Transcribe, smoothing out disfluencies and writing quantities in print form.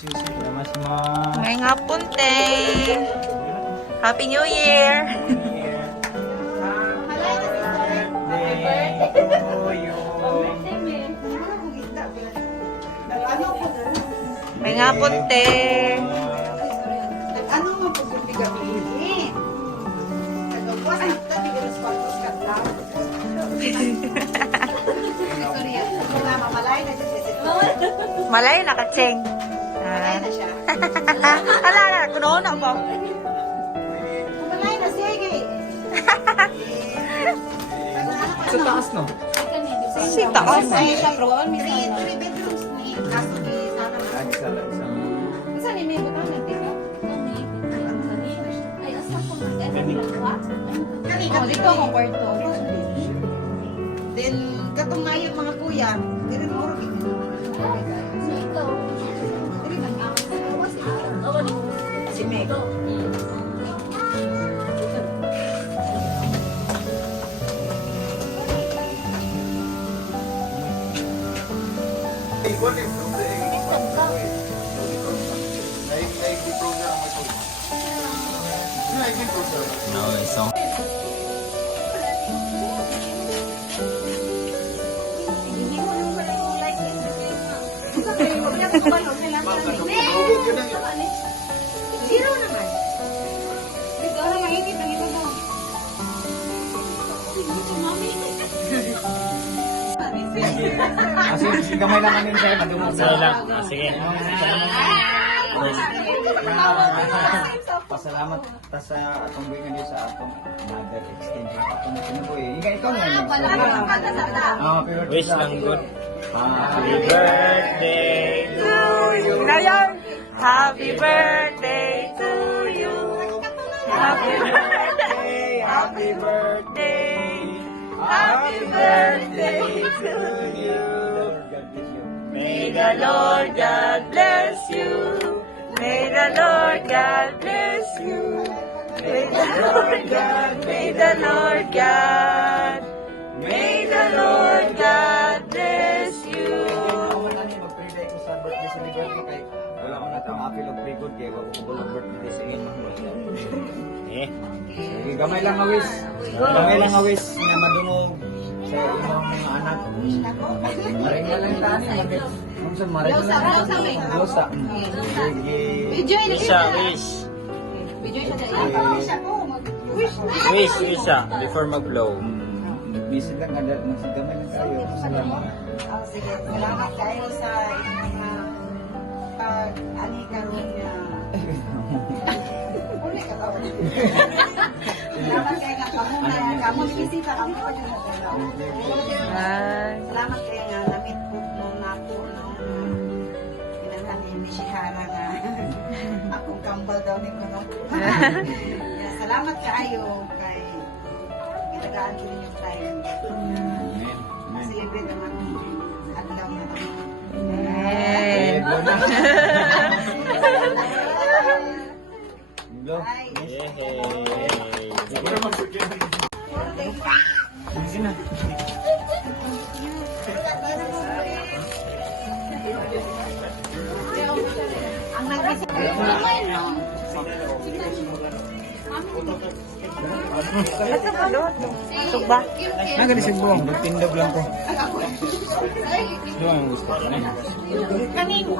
May nga punte. Happy New Year! May nga punte. Ano mo po kung bigabi? Nagawas ang tadi ganas paltos ka lang. Sorry, mamalay na dito. Malay na katseng. Malay na siya. Ala, kuno na ba? Mamalay na, sige. Sa taas, no? Si taas. Ay, siya bro. Three bedrooms ni. Kaso di sana na. Saan ni may butang nagtira? Ay, asa ko what? Oh, dito akong kwarto. Then, katong nga yung mga kuya, dire mo rin. So, ito. Si Meg. No, so. Zero naman. Ito na mainit ang ito mo. Kasi gamay lang kami sa'yo, madumog Sige lang. Sige. Pasalamat ta sa atong buhay nga sa atong mother extension atong tinuboy. Ikaw mo. Wish lang good. Happy Happy birthday to you. Ngayon, happy birthday to you. Happy birthday, happy birthday. Happy birthday to you. May the Lord God bless you. May the Lord God bless you. May the Lord God, may the Lord God, may the Lord God bless you. Mag-pray ko sa birthday celebration ko kay wala ko na tawang apil of pray good kay wala ko bulong birthday sa inyo. Eh. Sige, gamay lang nga wish. Gamay lang nga wish na madungog sa imong mga anak. Maring na lang tani. Kung sa maring na lang. Dosa. Sige. Wisha, wish. Wish, wisha. Before mag-blow. Bisit lang kada magsigamay lang tayo. Salamat. Sige, salamat kayo sa mga pag-ani karon niya. Uli ka tawag. Salamat kayo nga kamo na kamo bisita kamo pa dyan sa tanaw. Salamat kayo nga namit po nung napo nung pinanhan ni Shihara nga akong kambal daw ni ko no. Salamat kayo kay ilagaan ko yung time. Celebrate naman adlaw na naman. Amen. Ang nagbisa Ito pa doon. Suba. Nagalisig buwang, magtindog lang ko. Doon ang gusto ko. kanino.